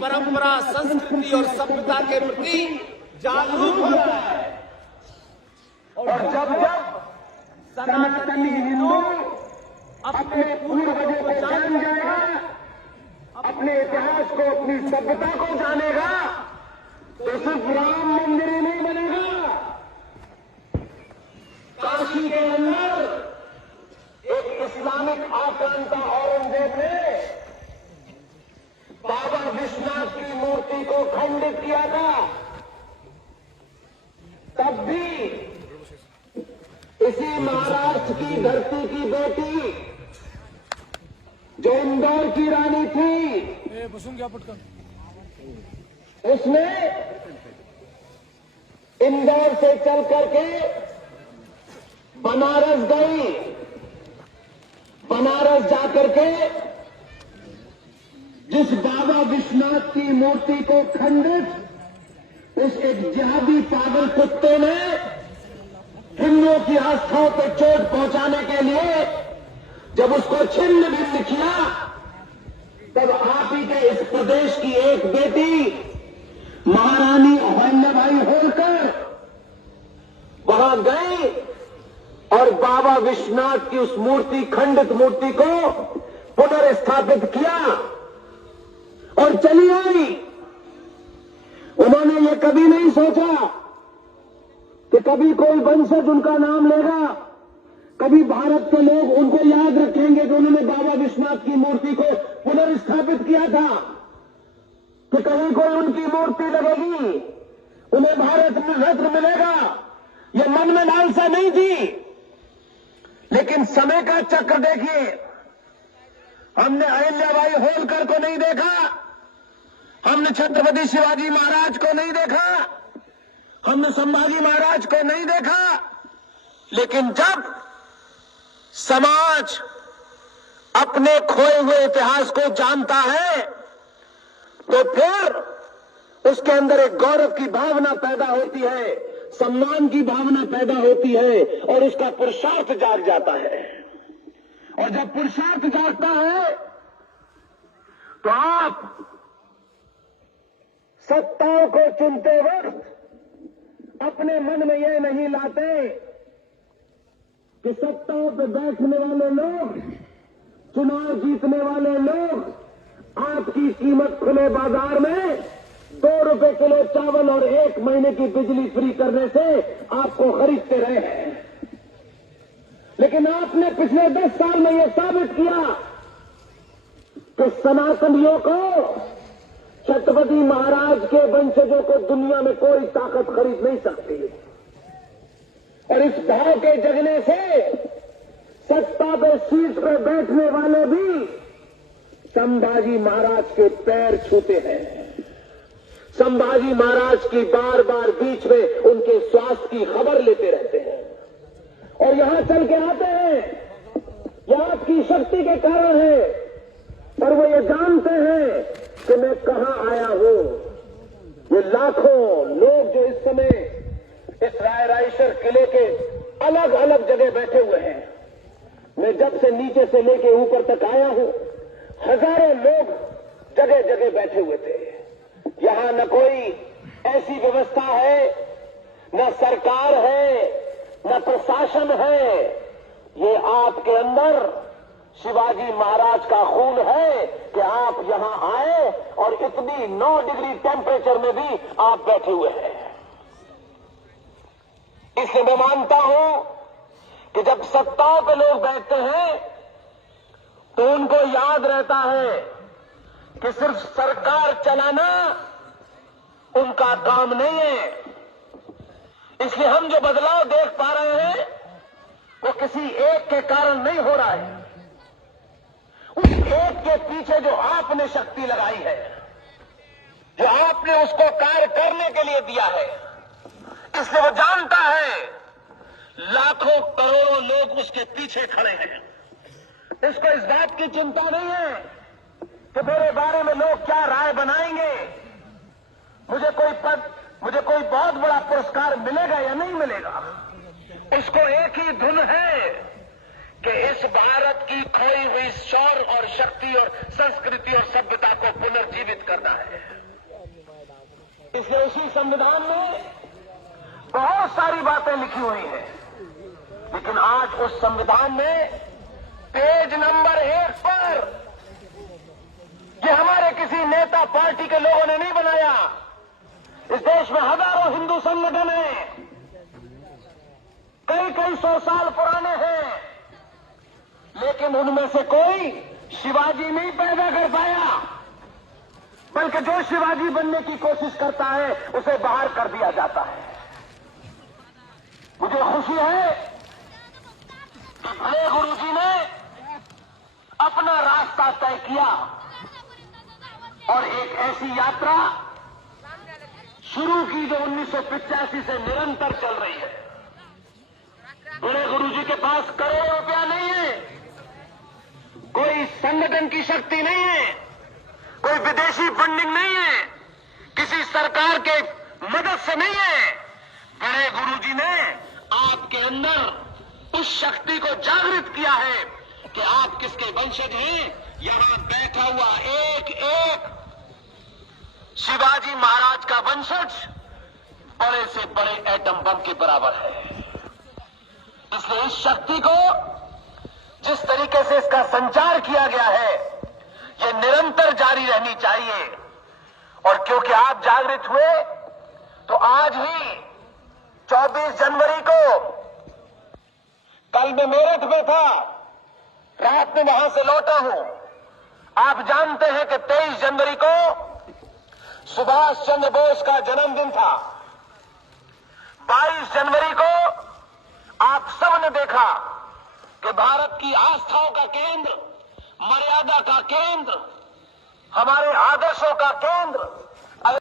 परंपरा, संस्कृति और सभ्यता के प्रति जागरूक हो रहा है। और जब जब सनातनी हिंदू अपने पूर्वजों को जान जाएगा, अपने इतिहास को, अपनी सभ्यता को जानेगा, तो सिर्फ राम मंदिर ही नहीं बनेगा। काशी के अंदर एक इस्लामिक आक्रांता औरंगजेब ने बाबा विश्वनाथ की मूर्ति को खंडित किया था। तब भी इसी महाराष्ट्र की धरती की बेटी जो इंदौर की रानी थी, उसने इंदौर से चल करके बनारस गई। बनारस जाकर के जिस बाबा विश्वनाथ की मूर्ति को खंडित उस एक जिहादी पागल कुत्ते ने हिंदुओं की आस्थाओं को चोट पहुंचाने के लिए जब उसको छिन्न भिन्न किया, तब आप ही के इस प्रदेश की एक बेटी महारानी अहिल्याबाई होलकर वहां गई और बाबा विश्वनाथ की उस मूर्ति, खंडित मूर्ति को पुनर्स्थापित किया और चली आई। उन्होंने ये कभी नहीं सोचा कि कभी कोई वंशज उनका नाम लेगा, कभी भारत के लोग उनको याद रखेंगे जो उन्होंने बाबा विश्वनाथ की मूर्ति को पुनर्स्थापित किया था, कि कहीं कोई उनकी मूर्ति लगेगी, उन्हें भारत में रत्न मिलेगा। ये मन में लालसा नहीं थी। लेकिन समय का चक्र देखिए, हमने अहिल्याबाई होलकर को नहीं देखा, हमने छत्रपति शिवाजी महाराज को नहीं देखा, हमने संभाजी महाराज को नहीं देखा। लेकिन जब समाज अपने खोए हुए इतिहास को जानता है, तो फिर उसके अंदर एक गौरव की भावना पैदा होती है, सम्मान की भावना पैदा होती है और उसका पुरुषार्थ जाग जाता है। और जब पुरुषार्थ जागता है तो आप सत्ताओं को चुनते वक्त अपने मन में यह नहीं लाते कि सत्ताओं पर बैठने वाले लोग, चुनाव जीतने वाले लोग आपकी कीमत खुले बाजार में 2 रुपए किलो चावल और 1 महीने की बिजली फ्री करने से आपको खरीदते रहे हैं। लेकिन आपने पिछले 10 साल में यह साबित किया कि सनातनियों को, छत्रपति महाराज के वंशजों को दुनिया में कोई ताकत खरीद नहीं सकती। और इस भाव के जगने से सत्ता पे शीर्ष पर बैठने वाले भी संभाजी महाराज के पैर छूते हैं। संभाजी महाराज की बार बार बीच में उनके स्वास्थ्य की खबर लेते रहते हैं और यहां चल के आते हैं। यह आपकी शक्ति के कारण है, पर वो ये जानते हैं कि मैं कहां आया हूं। ये लाखों लोग जो इस समय इस रायराइशर किले के अलग अलग जगह बैठे हुए हैं, मैं जब से नीचे से लेके ऊपर तक आया हूं, हजारों लोग जगह जगह बैठे हुए थे। यहां न कोई ऐसी व्यवस्था है, न सरकार है, न प्रशासन है। ये आपके अंदर शिवाजी महाराज का खून है कि आप यहां आए और इतनी 9 डिग्री टेम्परेचर में भी आप बैठे हुए हैं। इसलिए मैं मानता हूं कि जब सत्ताओं पे लोग बैठते हैं तो उनको याद रहता है कि सिर्फ सरकार चलाना उनका काम नहीं है। इसलिए हम जो बदलाव देख पा रहे हैं वो किसी एक के कारण नहीं हो रहा है। उस एक के पीछे जो आपने शक्ति लगाई है, जो आपने उसको कार्य करने के लिए दिया है, इसलिए वो जानता है लाखों करोड़ों लोग उसके पीछे खड़े हैं। उसको इस बात की चिंता नहीं है कि मेरे बारे में लोग क्या राय बनाएंगे, मुझे कोई पद, मुझे कोई बहुत बड़ा पुरस्कार मिलेगा या नहीं मिलेगा। उसको एक ही धुन है कि इस भारत की खोई हुई शौर्य और शक्ति और संस्कृति और सभ्यता को पुनर्जीवित करना है। इसलिए उसी संविधान में बहुत सारी बातें लिखी हुई हैं, लेकिन आज उस संविधान में पेज नंबर 1 पर, ये हमारे किसी नेता पार्टी के लोगों ने नहीं बनाया, इस देश में हजारों हिंदू संगठन हैं, कई 100 साल पुराने हैं, लेकिन उनमें से कोई शिवाजी नहीं पैदा कर पाया, बल्कि जो शिवाजी बनने की कोशिश करता है उसे बाहर कर दिया जाता है। मुझे खुशी है कि बड़े गुरुजी ने अपना रास्ता तय किया और एक ऐसी यात्रा शुरू की जो 1985 से निरंतर चल रही है। बड़े गुरुजी के पास करोड़ों रुपया नहीं है, कोई संगठन की शक्ति नहीं है, कोई विदेशी फंडिंग नहीं है, किसी सरकार के मदद से नहीं है। बड़े गुरुजी ने आपके अंदर उस शक्ति को जागृत किया है कि आप किसके वंशज हैं। यहां बैठा हुआ एक शिवाजी महाराज का वंशज बड़े से बड़े एटम बम के बराबर है। इसलिए इस शक्ति को जिस तरीके से इसका संचार किया गया है, ये निरंतर जारी रहनी चाहिए। और क्योंकि आप जागृत हुए, तो आज ही 24 जनवरी को, कल मैं मेरठ में था, रात में वहां से लौटा हूं। आप जानते हैं कि 23 जनवरी को सुभाष चंद्र बोस का जन्मदिन था। 22 जनवरी को आप सबने देखा कि भारत की आस्थाओं का केंद्र, मर्यादा का केंद्र, हमारे आदर्शों का केंद्र